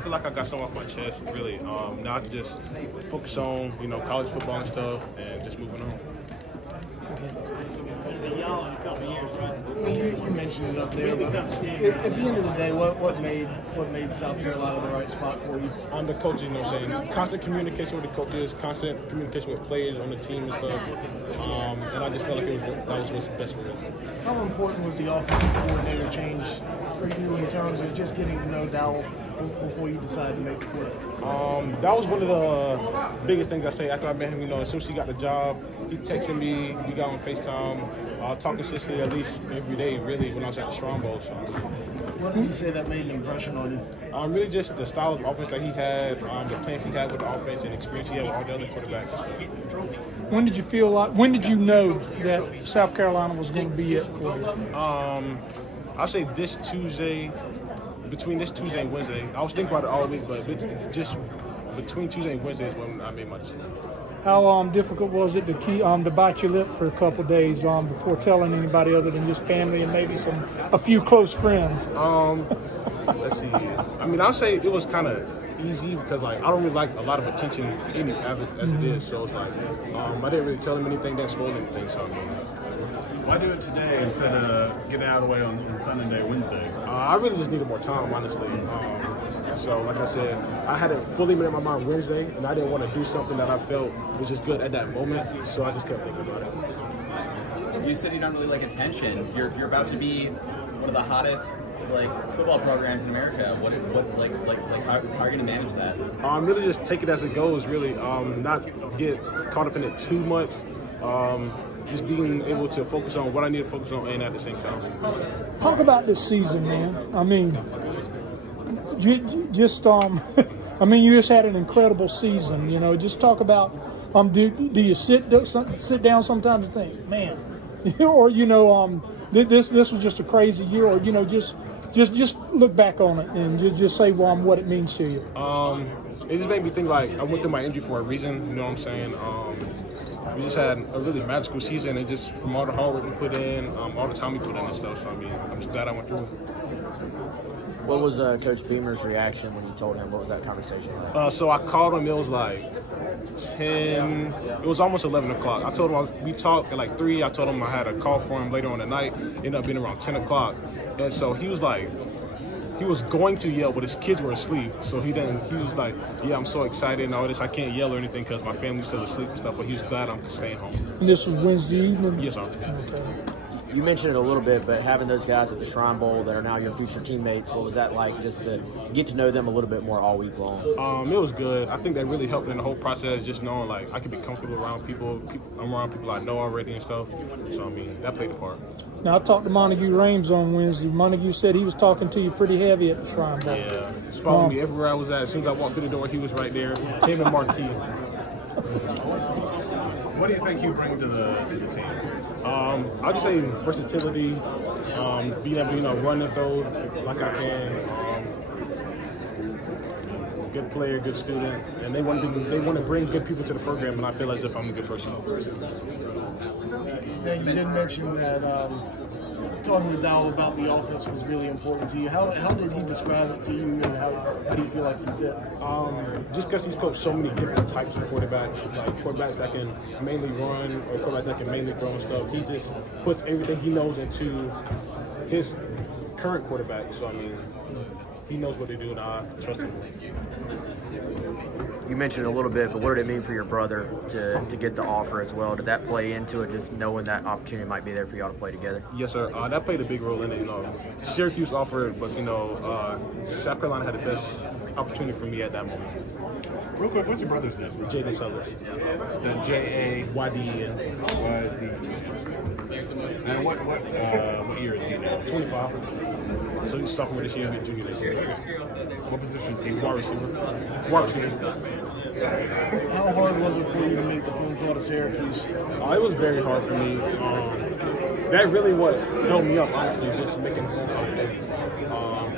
feel like I got something off my chest, really. Now I can just focus on, college football and stuff, and just moving on. You mentioned it up there, but at the end of the day, what made South Carolina the right spot for you? The coaches, constant communication with the coaches, constant communication with players on the team and stuff, and I just felt like that was what's best for me. How important was the offensive coordinator change for you in terms of just getting to know Dowell before you decided to make the flip? That was one of the biggest things I say after I met him. As soon as he got the job, he texted me, we got on FaceTime, talked consistently at least every day, really, when I was at the Shrine Bowl. So. What did he say that made an impression on you? Really just the style of offense that he had, the plans he had with the offense and experience he had with all the other quarterbacks. When did you know that South Carolina was going to be it for you? I'll say this Tuesday, between this Tuesday and Wednesday. I was thinking about it all week, but just between Tuesday and Wednesday is when I made my decision. How difficult was it to bite your lip for a couple of days before telling anybody other than just family and maybe a few close friends? Let's see. I'll say it was kind of easy because I don't really like a lot of attention as it is. So it's like I didn't really tell them anything, didn't spoil anything. So why do it today instead of getting out of the way on Sunday, Wednesday? I really just needed more time, honestly. So, like I said, I had it fully made up my mind Wednesday, and I didn't want to do something that I felt was just good at that moment. So I just kept thinking about it. You said you don't really like attention. You're about to be one of the hottest football programs in America. How are you going to manage that? Really just take it as it goes. Really, not get caught up in it too much. Just being able to focus on what I need to focus on and at the same time. Talk about this season, man. You just had an incredible season. Just talk about do you sit down sometimes and think, man, or this was just a crazy year, or just look back on it and just say what it means to you. It just made me think I went through my injury for a reason. You know what I'm saying? We just had a really magical season, and just from all the hard work we put in, all the time we put in and stuff. So I'm just glad I went through. What was Coach Beamer's reaction when you told him? What was that conversation like? So I called him. It was 10. It was almost 11 o'clock. I told him we talked at 3. I told him I had a call for him later on the night. Ended up being around 10 o'clock, and so he was he was going to yell, but his kids were asleep. So he was like, yeah, I'm so excited and all this. I can't yell or anything because my family's still asleep and stuff, but he was glad I'm staying home. And this was Wednesday evening? Yes, sir. Okay. You mentioned it a little bit, but having those guys at the Shrine Bowl that are now your future teammates, what was that like just to get to know them a little bit more all week long? It was good. I think that really helped in the whole process, just knowing I could be comfortable around people. I'm around people I know already and stuff. So, that played a part. Now, I talked to Montague Rames on Wednesday. Montague said he was talking to you pretty heavy at the Shrine Bowl. Yeah, he's following me everywhere I was at. As soon as I walked through the door, he was right there. Him and Marquis. What do you think you bring to the team? I'll just say versatility, being able to run and throw like I can. Good player, good student, and they want to bring good people to the program, and I feel as if I'm a good person. Yeah, you did mention that talking to Dowell about the offense was really important to you. How did he describe it to you, and how do you feel like you fit? Just because he's coached so many different types of quarterbacks, quarterbacks that can mainly run or quarterbacks that can mainly throw and stuff. He just puts everything he knows into his current quarterback. So he knows what to do, and I trust him. You mentioned a little bit, but what did it mean for your brother to get the offer as well? Did that play into it, just knowing that opportunity might be there for y'all to play together? Yes, sir. That played a big role in it. Syracuse offered, but South Carolina had the best opportunity for me at that moment. Real quick, what's your brother's name? Jaden Sellers. The J-A-Y-D-E-N. And what year is he now? 25. So he's sophomore this year, he's junior this year. What position is he? Wide receiver. How hard was it for you to make the phone call to Syracuse? It was very hard for me. That really what held me up, honestly, just making the phone call.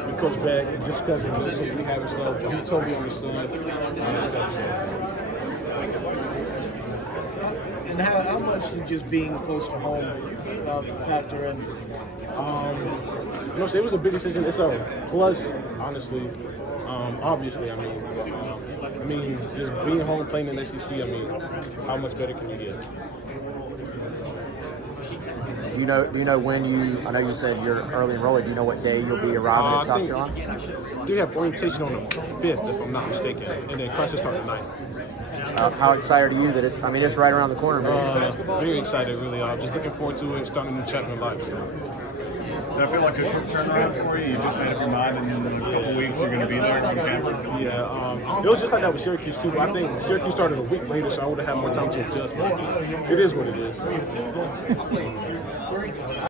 We Coach Beck, just because of the we have and stuff, he totally understood. And how much did just being close to home factor in? It was a big decision. It's a plus, honestly. Obviously, I mean, just being home playing in the SEC. I mean, how much better can you get? Do you know when you? I know you said you're early enrolled. Do you know what day you'll be arriving at South Carolina? They have orientation on the 5th, if I'm not mistaken, and then classes start the 9th. How excited are you that it's? I mean, it's right around the corner, man. Very excited, really. Just looking forward to it, starting a new chapter in life. Does that feel like a quick turnaround for you? You just made up your mind, and in a couple weeks you're going to be there on campus? Yeah, it was just like that with Syracuse, too. But I think Syracuse started a week later, so I would have had more time to adjust. But it is what it is.